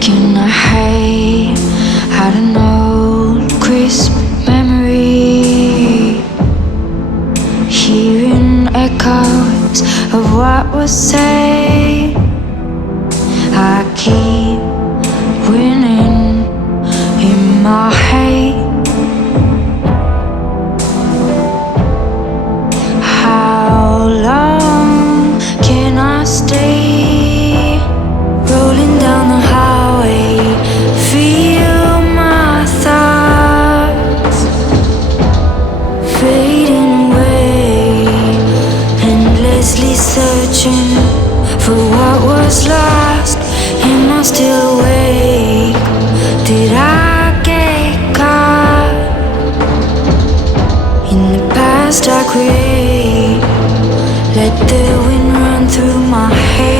Can I hide an old crisp memory? Hearing echoes of what was said. I keep winning in my head. How long can I stay? Rolling down the highway, feel my thoughts fading away, endlessly searching for what was lost. Am I still awake? Did I get caught in the past I create? Let the wind run through my hair.